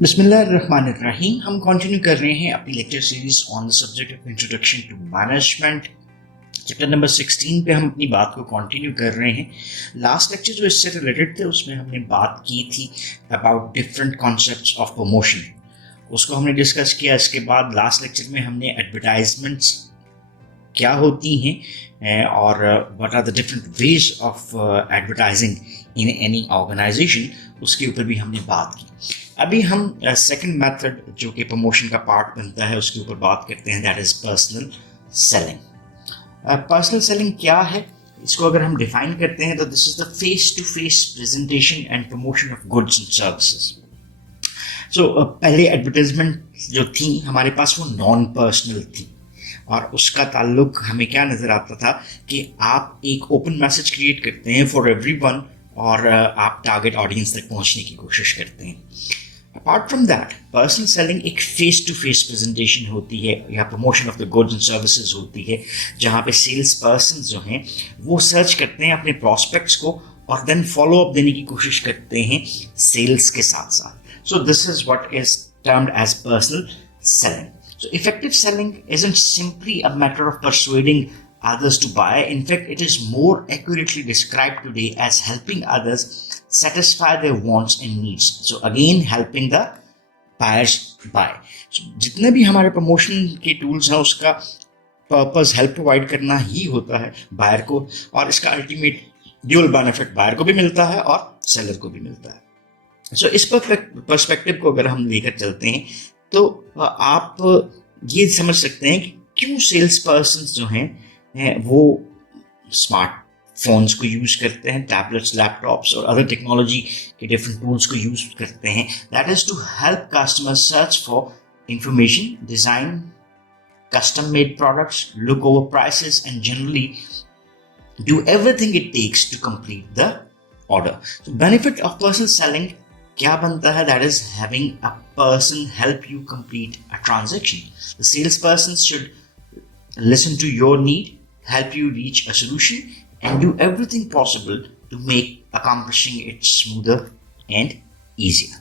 बिस्मिल्लाहिर्रहमानिर्रहीम। हम कंटिन्यू कर रहे हैं अपनी lecture series on the subject of introduction to management. Chapter number 16 पे हम अपनी बात को कंटिन्यू कर रहे हैं। लास्ट लेक्चर जो इससे रिलेटेड थे उसमें हमने बात की थी about different concepts of promotion, उसको हमने डिस्कस किया। इसके बाद लास्ट लेक्चर में हमने एडवर्टाइजमेंट्स क्या होती हैं और what are the different ways of advertising in any organisation, उसके ऊपर भी हमने बात की। अभी हम सेकंड मेथड जो कि प्रमोशन का पार्ट बनता है उसके ऊपर बात करते हैं, that is personal selling. Personal selling क्या है, इसको अगर हम डिफाइन करते हैं तो this is the face to face presentation and promotion of goods and services. So पहले एडवर्टाइजमेंट जो थी हमारे पास वो नॉन पर्सनल थी और उसका ताल्लुक हमें क्या नज़र आता था कि आप एक ओपन मैसेज क्रिएट करते हैं फॉर एवरीवन और आप टारगेट ऑडियंस तक पहुंचने की कोशिश करते हैं। Apart from that, personal selling एक फेस टू फेस प्रेजेंटेशन होती है या promotion of the goods and services होती है, जहाँ पे सेल्स पर्सन जो हैं वो सर्च करते हैं अपने प्रॉस्पेक्ट्स को और देन फॉलो अप देने की कोशिश करते हैं सेल्स के साथ साथ। So this is what is termed as personal selling. So effective selling isn't simply a matter of persuading others to buy. In fact, it is more accurately described today as helping others satisfy their wants and needs. So again, helping the buyers buy. So जितने भी हमारे प्रमोशन के टूल्स हैं उसका purpose help provide करना ही होता है बायर को, और इसका अल्टीमेट ड्यूअल बेनिफिट बायर को भी मिलता है और सेलर को भी मिलता है। सो इस पर्सपेक्टिव को अगर हम लेकर चलते हैं तो आप ये समझ सकते हैं कि क्यों सेल्स पर्सन जो हैं वो स्मार्टफोन्स को यूज़ करते हैं, टैबलेट्स, लैपटॉप्स और अदर टेक्नोलॉजी के डिफरेंट टूल्स को यूज़ करते हैं। That is to help customers search for information, design custom made products, look over prices and generally do everything it takes to complete the order. So benefit of personal selling क्या बनता है, that is having a person help you complete a transaction. The salesperson should listen to your need, help you reach a solution and do everything possible to make accomplishing it smoother and easier.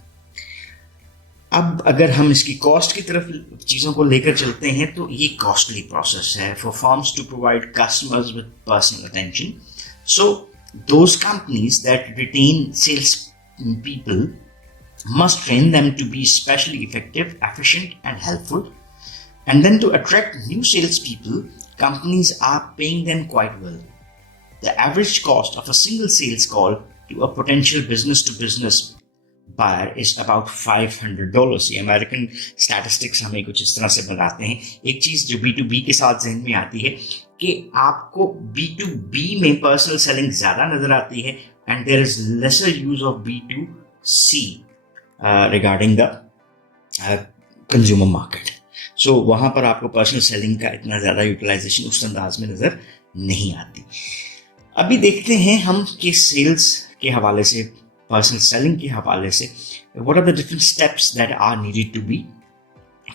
अब अगर हम इसकी कॉस्ट की तरफ चीज़ों को लेकर चलते हैं तो ये कॉस्टली प्रोसेस है for firms to provide customers with personal attention. So those companies that retain sales people must train them to be especially effective, efficient and helpful. And then to attract new salespeople, companies are paying them quite well. The average cost of a single sales call to a potential business-to-business buyer is about $500. ये American statistics हमें कुछ इस तरह से बताते हैं। एक चीज़ जो B2B के साथ जहन में आती है कि आपको B2B में पर्सनल सेलिंग ज़्यादा नज़र आती है and there is lesser use of B2C regarding the consumer market. So वहाँ पर आपको पर्सनल सेलिंग का इतना ज़्यादा यूटिलाइजेशन उस अंदाज में नज़र नहीं आती। अभी देखते हैं हम कि सेल्स के हवाले से, पर्सनल सेलिंग के हवाले से what are the different steps that are needed to be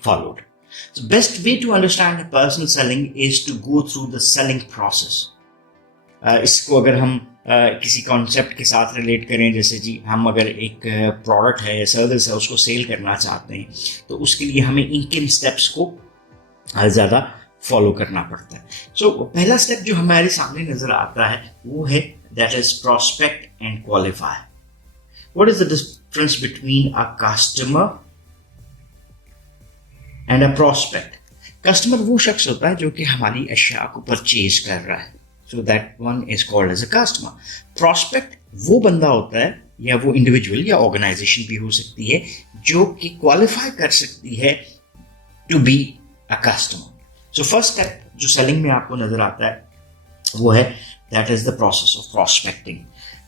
followed. So best way to understand personal selling is to go through the selling process. इसको अगर हम किसी कॉन्सेप्ट के साथ रिलेट करें, जैसे जी हम अगर एक प्रोडक्ट है या सर्विस है उसको सेल करना चाहते हैं तो उसके लिए हमें इन किन स्टेप्स को ज़्यादा फॉलो करना पड़ता है। सो पहला स्टेप जो हमारे सामने नज़र आता है वो है that is prospect and qualify. What is the difference between a customer and a prospect? Customer वो शख्स होता है जो कि हमारी अशिया को परचेज कर रहा है, so that one is called as a customer. Prospect वो बंदा होता है या वो इंडिविजुअल या ऑर्गेनाइजेशन भी हो सकती है जो कि क्वालिफाई कर सकती है to be a customer. So first step जो सेलिंग में आपको नजर आता है वो है that is the process of prospecting.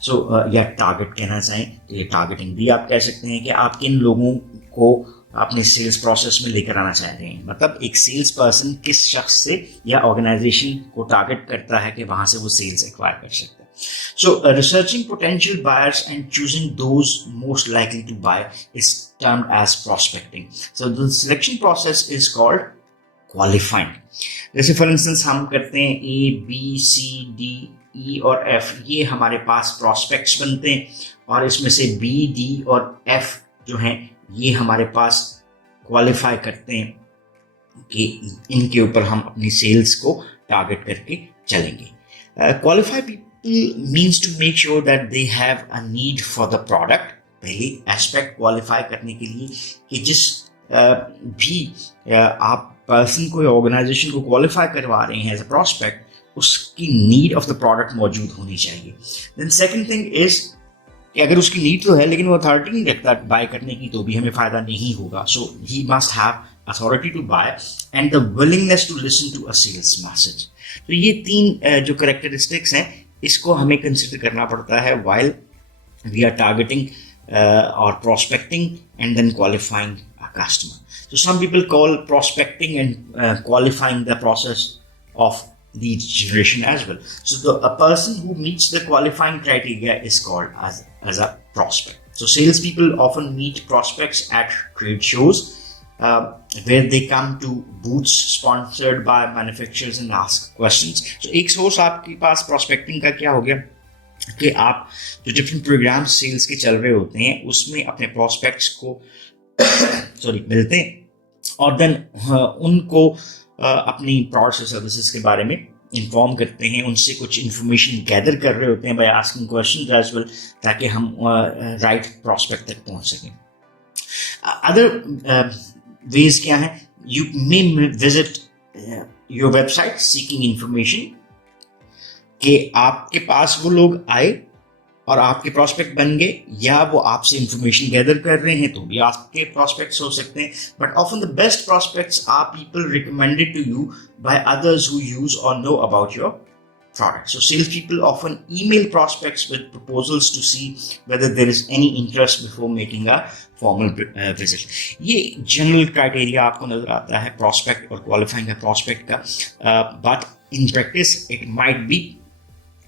So या टारगेट कहना चाहें तो ये टारगेटिंग भी आप कह सकते हैं कि आप किन लोगों को अपने सेल्स प्रोसेस में लेकर आना चाह रहे हैं, मतलब एक सेल्स पर्सन किस शख्स से या ऑर्गेनाइजेशन को टारगेट करता है कि वहां से वो सेल्स एक्वायर कर सकता है. So researching potential buyers and choosing those most likely to buy is termed as prospecting. So the selection process is called qualifying. जैसे फॉर इंस्टेंस हम करते हैं A, B, C, D, E और F, ये हमारे पास प्रोस्पेक्ट्स बनते हैं और इसमें से B, D और F जो हैं ये हमारे पास क्वालिफाई करते हैं कि इनके ऊपर हम अपनी सेल्स को टारगेट करके चलेंगे. Qualify people means to make sure that they have a need for the product. पहले एस्पेक्ट क्वालिफाई करने के लिए कि जिस भी आप पर्सन को या ऑर्गेनाइजेशन को क्वालिफाई करवा रहे हैं एज अ प्रोस्पेक्ट, उसकी नीड ऑफ द प्रोडक्ट मौजूद होनी चाहिए. देन सेकंड थिंग इज कि अगर उसकी नीड तो है लेकिन वो अथॉरिटी नहीं रखता बाय करने की, तो भी हमें फायदा नहीं होगा. So he must have authority to buy and the willingness to listen to a sales message. तो ये तीन जो कैरेक्टरिस्टिक्स हैं इसको हमें कंसिडर करना पड़ता है while we are targeting or prospecting and then qualifying a customer. So some people call prospecting and qualifying the process of lead generation as well. So a person who meets the qualifying criteria is called as a prospect. So salespeople often meet prospects at trade shows where they come to booths sponsored by manufacturers and ask questions. So एक सोर्स आपके पास prospecting का क्या हो गया कि आप जो different programme sales के चल रहे होते हैं उसमें अपने प्रोस्पेक्ट्स को मिलते हैं और देन उनको अपनी प्रोडक्ट्स और सर्विसेज के बारे में इन्फॉर्म करते हैं, उनसे कुछ इन्फॉर्मेशन गैदर कर रहे होते हैं by asking questions as well, ताकि हम राइट प्रोस्पेक्ट तक पहुंच सकें. अदर वेज क्या है? You may visit your website seeking information, कि आपके पास वो लोग आए और आपके प्रोस्पेक्ट बन गए, या वो आपसे इंफॉर्मेशन गैदर कर रहे हैं तो भी आपके प्रोस्पेक्ट्स हो सकते हैं. But often the best prospects are people recommended to you by others who use or know about your product. So salespeople often email prospects with proposals to see whether there is any interest before making a formal visit. ये general criteria आपको नजर आता है prospect और qualifying a prospect का, but in practice it might be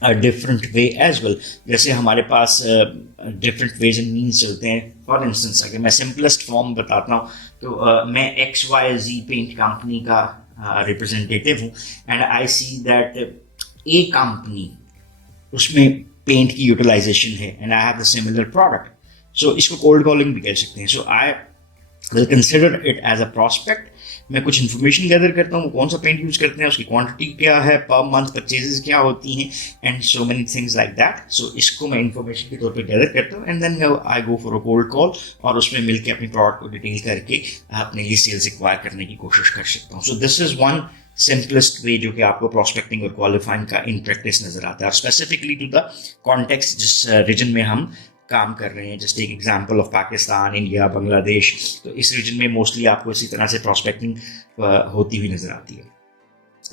a different way as well. जैसे हमारे पास different ways and means चलते हैं. For instance, अगर मैं simplest form बताता हूँ तो मैं XYZ पेंट कंपनी का रिप्रेजेंटेटिव हूँ and I see that a company उसमें पेंट की यूटिलाइजेशन है and I have the similar product. So इसको कोल्ड कॉलिंग भी कह सकते हैं. So I will consider it as a prospect. मैं कुछ इन्फॉर्मेशन गैदर करता हूँ, वो कौन सा पेंट यूज करते हैं, उसकी क्वांटिटी क्या है, पर मंथ परचेजेस क्या होती हैं and so many things like that. So इसको मैं इन्फॉर्मेशन के तौर पे गैदर करता हूँ and then I go for a cold call और उसमें मिलकर अपनी प्रोडक्ट को डिटेल करके अपने लिए सेल्स एक्वायर करने की कोशिश कर सकता हूँ. सो this is one simplest way जो कि आपको प्रोस्पेक्टिंग और क्वालिफाइंग का इन प्रैक्टिस नजर आता है, और स्पेसिफिकली टू द कॉन्टेक्स्ट जिस रीजन में हम काम कर रहे हैं. जस्ट एक एग्जांपल ऑफ पाकिस्तान, इंडिया, बांग्लादेश, तो इस रीजन में मोस्टली आपको इसी तरह से प्रोस्पेक्टिंग होती हुई नजर आती है.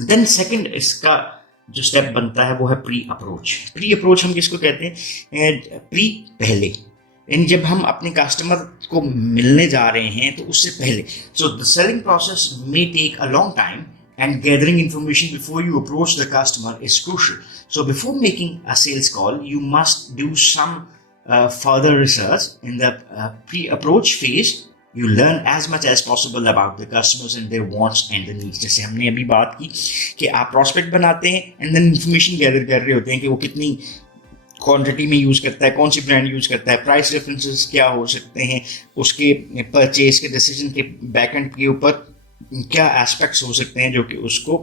देन सेकंड इसका जो स्टेप बनता है वो है प्री अप्रोच. प्री अप्रोच हम किसको कहते हैं? प्री पहले, यानी जब हम अपने कस्टमर को मिलने जा रहे हैं तो उससे पहले. So the selling process may take a long time and gathering information before you approach the customer is crucial. So before making a sales call, you must do some further research. In the pre-approach phase, you learn as much as possible about the customers and their wants and the needs. जैसे हमने अभी बात की कि आप prospect बनाते हैं and then information gather कर रहे होते हैं कि वो कितनी क्वांटिटी में यूज़ करता है, कौन सी ब्रांड यूज़ करता है, प्राइस डिफरेंसेस क्या हो सकते हैं, उसके परचेज के डिसीजन के बैकएंड के ऊपर क्या एस्पेक्ट्स हो सकते हैं जो कि उसको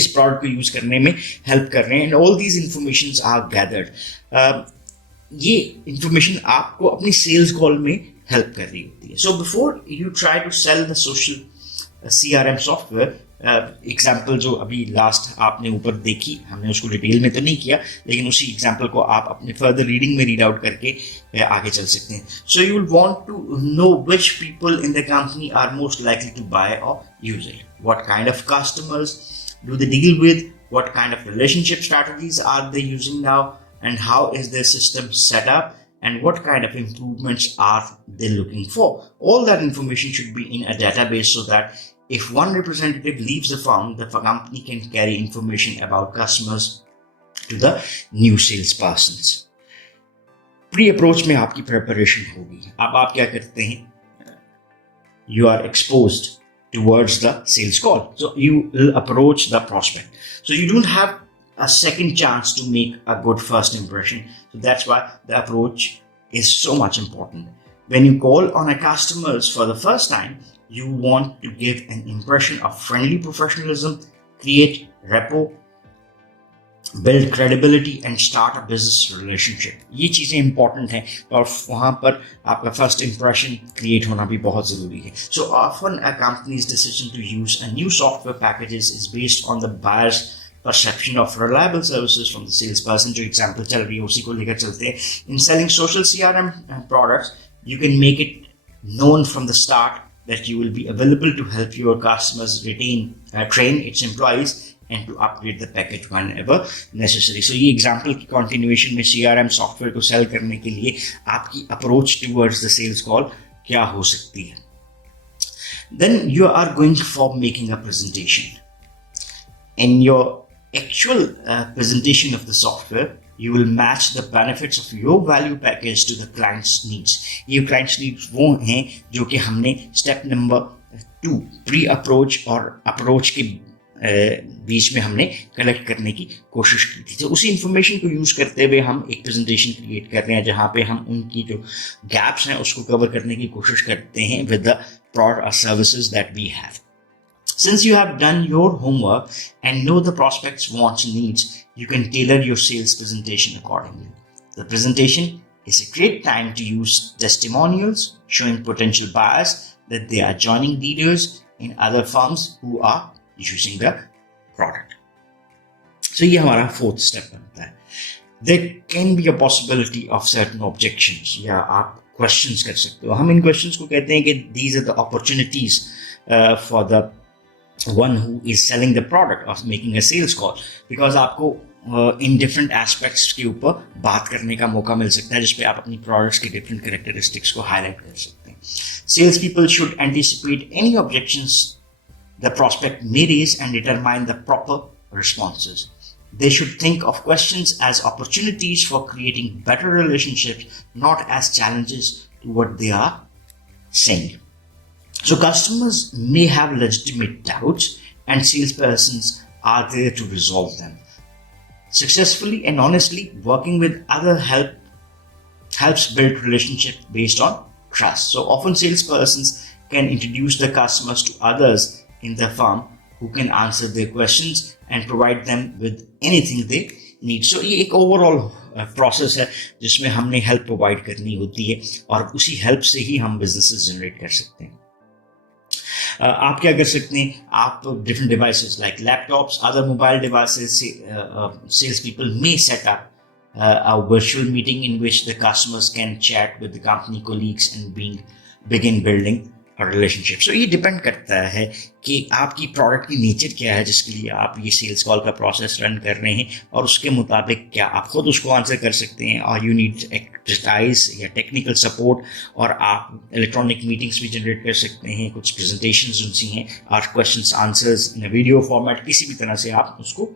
इस प्रोडक्ट को यूज करने में हेल्प कर रहे हैं. And all these informations are gathered. ये इंफॉर्मेशन आपको अपनी सेल्स कॉल में हेल्प कर रही होती है. So before you try to sell the social CRM software, example जो अभी लास्ट आपने ऊपर देखी, हमने उसको डिटेल में तो नहीं किया, लेकिन उसी एग्जाम्पल को आप अपने फर्दर रीडिंग में रीड आउट करके आगे चल सकते हैं. So you will want to know which people in the company are most likely to buy or use it, what kind of customers do they deal with, what kind of relationship strategies are they using now, and how is their system set up, and what kind of improvements are they looking for. All that information should be in a database so that if one representative leaves the firm, the company can carry information about customers to the new salespersons. Pre-approach में आपकी preparation होगी. अब आप क्या करते हैं? You are exposed towards the sales call. So you will approach the prospect. So you don't have a second chance to make a good first impression. So that's why the approach is so much important. When you call on a customers for the first time, you want to give an impression of friendly professionalism, create rapport, build credibility and start a business relationship. ये चीजें important हैं और वहाँ पर आपका first impression create होना भी बहुत जरूरी है. So often a company's decision to use a new software packages is based on the buyer's perception of reliable services from the salesperson. जो example चल रही है उसी को लेकर चलते हैं. In selling social CRM products, you can make it known from the start that you will be available to help your customers train its employees and to upgrade the package whenever necessary. So ये example की continuation में CRM software को sell करने के लिए आपकी approach towards the sales call क्या हो सकती है. Then you are going for making a presentation. In your actual presentation of the software, you will match the benefits of your value package to the client's needs. ये client's needs वो हैं जो कि हमने step number 2 pre-approach और approach के बीच में हमने कलेक्ट करने की कोशिश की थी. तो उसी इंफॉर्मेशन को यूज करते हुए हम एक प्रेजेंटेशन क्रिएट कर रहे हैं जहां पे हम उनकी जो गैप्स हैं उसको कवर करने की कोशिश करते हैं विद द प्रोडक्ट और services that we have. Since you have done your homework and know the prospect's wants and needs, you can tailor your sales presentation accordingly. The presentation is a great time to use testimonials showing potential buyers that they are joining dealers in other firms who are using the product. So ये हमारा fourth step बनता है. There can be a possibility of certain objections या आप questions कर सकते हो. हम इन questions को कहते हैं कि these are the opportunities for the one who is selling the product or making a sales call, because आपको in different aspects के ऊपर बात करने का मौका मिल सकता है जिसपे आप अपनी products के different characteristics को highlight कर सकते हैं. Sales people should anticipate any objections the prospect may raise and determine the proper responses. They should think of questions as opportunities for creating better relationships, not as challenges to what they are saying. So customers may have legitimate doubts and salespersons are there to resolve them. Successfully and honestly working with other helps build relationship based on trust. So often salespersons can introduce the customers to others in the firm who can answer their questions and provide them with anything they need. So ये एक overall process है जिसमें हमने help provide करनी होती है और उसी help से ही हम businesses generate कर सकते हैं. आप क्या कर सकते हैं? आप different devices like laptops, other mobile devices, sales people may set up a virtual meeting in which the customers can chat with the company colleagues and begin building relationship. So ये डिपेंड करता है कि आपकी प्रोडक्ट की नेचर क्या है जिसके लिए आप ये सेल्स कॉल का प्रोसेस रन कर रहे हैं और उसके मुताबिक क्या आप खुद उसको आंसर कर सकते हैं और यू नीड एक्सपर्टाइज या टेक्निकल सपोर्ट, और आप इलेक्ट्रॉनिक मीटिंग्स भी जनरेट कर सकते हैं, कुछ प्रेजेंटेशंस उनसी हैं और questions answers in video format, किसी भी तरह से आप उसको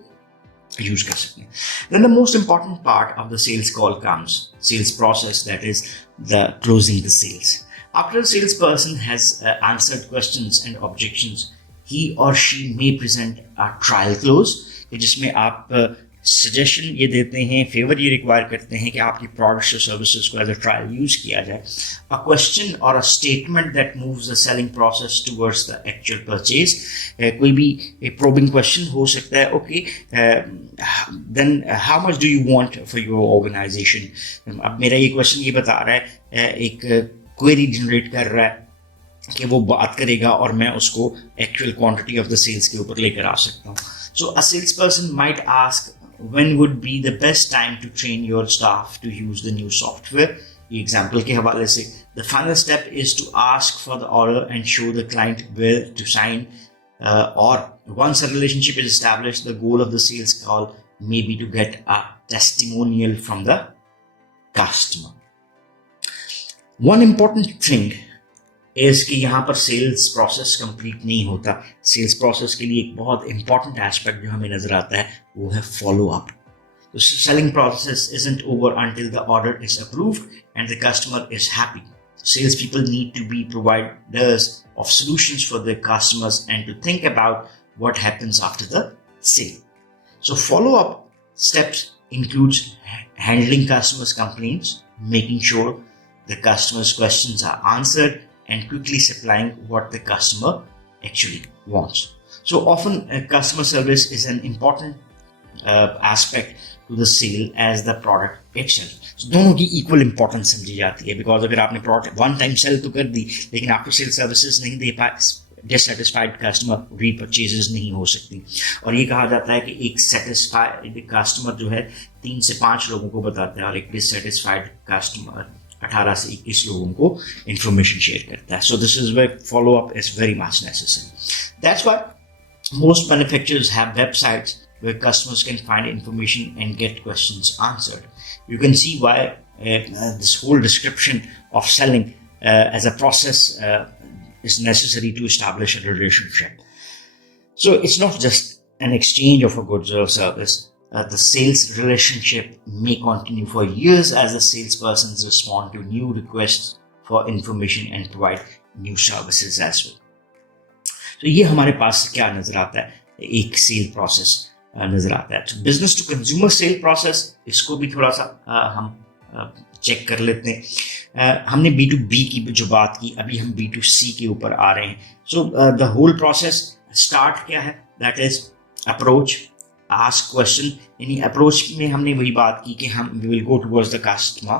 यूज कर सकते हैं. Then the most important part of the sales call comes, sales process, that is the closing the sales. After a salesperson has answered questions and objections, he or she may present a trial close, जिसमें आप सजेशन ये देते हैं, फेवर ये रिक्वायर करते हैं कि आपकी प्रोडक्ट्स और सर्विसेज को एज अ ट्रायल यूज किया जाए. अ क्वेश्चन और a statement that moves the selling process towards the actual purchase. कोई भी प्रोबिंग क्वेश्चन हो सकता है. Okay, then how much do you want for your organisation. अब मेरा ये क्वेश्चन ये बता रहा है, एक क्वेरी जनरेट कर रहा है कि वो बात करेगा और मैं उसको actual quantity of the sales के ऊपर लेकर आ सकता हूँ. So a sales person might ask when would be the best time to train your staff to use the new software. ये एग्जाम्पल के हवाले से the final step is to ask for the order and show the client where to sign, or once a relationship is established, the goal of the sales call may be to get a testimonial from the customer. One important thing is कि यहाँ पर sales process complete नहीं होता. Sales process के लिए एक बहुत important aspect जो हमें नजर आता है वो है follow up. The selling process isn't over until the order is approved and the customer is happy. Salespeople need to be providers of solutions for their customers and to think about what happens after the sale. So follow-up steps includes handling customers' complaints, making sure the customer's questions are answered and quickly supplying what the customer actually wants. So often customer service is an important aspect to the sale as the product itself. So दोनों की equal importance समझी जाती है, because अगर आपने product one time sell तो कर दी लेकिन after sale services नहीं दे पाए, dissatisfied customer repurchases नहीं हो सकती. और ये कहा जाता है कि एक satisfied customer जो है 3 से 5 लोगों को बताता है और एक dissatisfied customer 18 से 21 लोगों को information share करता है. So this is where follow up is very much necessary. That's why most manufacturers have websites where customers can find information and get questions answered. You can see why this whole description of selling as a process is necessary to establish a relationship. So it's not just an exchange of a goods or service. The sales relationship may continue for years as the salespersons respond to new requests for information and provide new services as well. So ये हमारे पास क्या नजर आता है, एक cell process नजर आता है. तो business to consumer sale process, इसको भी थोड़ा सा हम चेक कर लेते हैं. हमने B2B की जो बात की, अभी हम B2C के ऊपर आ रहे हैं. So the whole process start क्या है, that is approach, ask question. यानी अप्रोच में हमने वही बात की कि हम we will go towards the customer,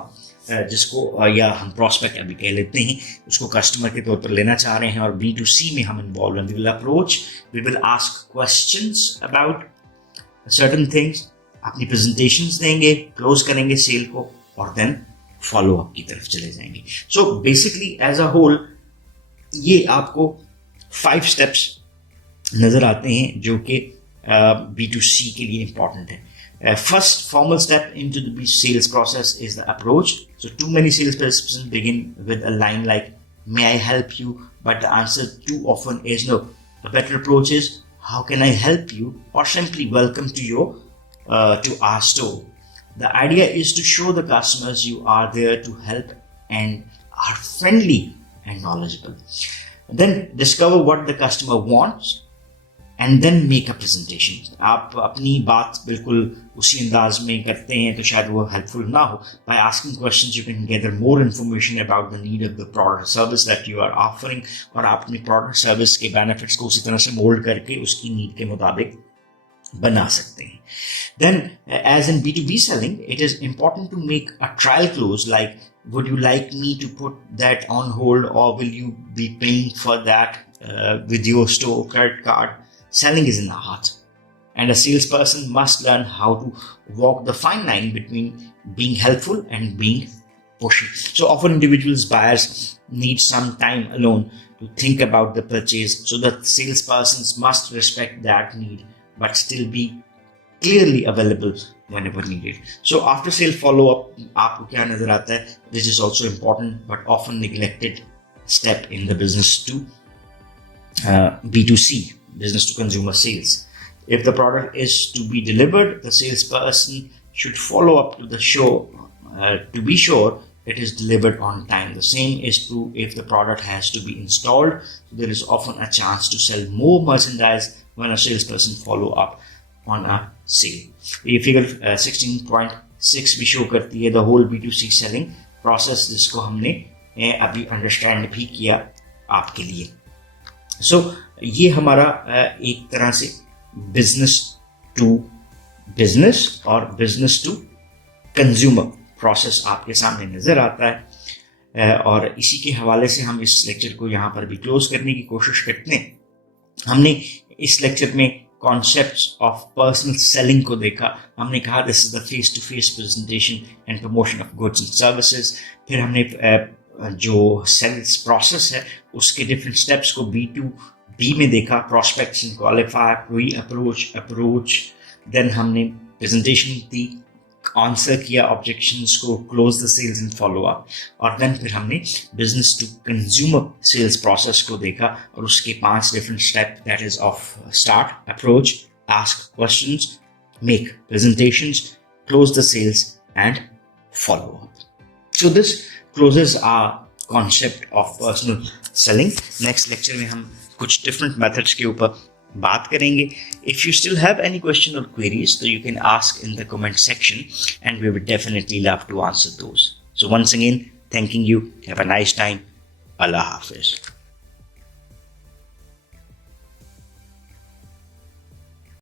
जिसको या हम प्रोस्पेक्ट अभी कह लेते हैं, उसको कस्टमर के तौर पर लेना चाह रहे हैं. और B2C में हम इन्वॉल्व हैं. We will approach, we will ask questions about certain things, अपनी प्रेजेंटेशंस देंगे, क्लोज करेंगे सेल को और देन फॉलो अप की तरफ चले जाएंगे. So basically as a whole ये आपको 5 स्टेप्स नजर आते हैं जो कि B2C के लिए इंपॉर्टेंट है. First formal step into the sales process is the approach. So too many salespersons begin with a line like, may I help you? But the answer too often is no. A better approach is, how can I help you? Or simply, welcome to our store. The idea is to show the customers you are there to help and are friendly and knowledgeable. Then discover what the customer wants and then make a presentation. आप अपनी बात बिल्कुल उसी अंदाज में करते हैं तो शायद वो helpful ना हो. By asking questions you can gather more information about the need of the product or service that you are offering, और आप अपनी product service के benefits को उसी तरह से mold करके उसकी need के मुताबिक बना सकते हैं. Then as in B2B selling, it is important to make a trial close like, would you like me to put that on hold, or will you be paying for that with your store credit card? Selling is an art, and a salesperson must learn how to walk the fine line between being helpful and being pushy. So often individuals, buyers need some time alone to think about the purchase, so the salespersons must respect that need but still be clearly available whenever needed. So after sale follow up, आपको क्या नजर आता है? This is also important but often neglected step in the business to B2C, business to consumer sales. If the product is to be delivered, the salesperson should follow up to the show to be sure it is delivered on time. The same is true if the product has to be installed. There is often a chance to sell more merchandise when a salesperson follow up on a sale. ये figure 16.6 भी show करती है the whole B2C selling process, जिसको हमने अभी understand भी किया आपके लिए. So ये हमारा एक तरह से बिजनेस टू बिजनेस और बिजनेस टू कंज्यूमर प्रोसेस आपके सामने नजर आता है. और इसी के हवाले से हम इस लेक्चर को यहाँ पर भी क्लोज करने की कोशिश करते हैं. हमने इस लेक्चर में कॉन्सेप्ट्स ऑफ पर्सनल सेलिंग को देखा. हमने कहा this is the face to face presentation and promotion of goods and services. फिर हमने जो सेल्स प्रोसेस है उसके डिफरेंट स्टेप्स को B2B में देखा, prospection, qualify, pre approach. Then हमने प्रेजेंटेशन दी, आंसर किया ऑब्जेक्शंस को, close the sales and follow up. और देन फिर हमने business to consumer sales process को देखा और उसके 5 different step, that is of start, approach, ask questions, make presentations, close the sales and follow up. So this closes our concept of personal selling. Next lecture में हम कुछ different methods के ऊपर बात करेंगे. If you still have any question or queries, so you can ask in the comment section and we would definitely love to answer those. So once again, thanking you. Have a nice time. Allah Hafiz.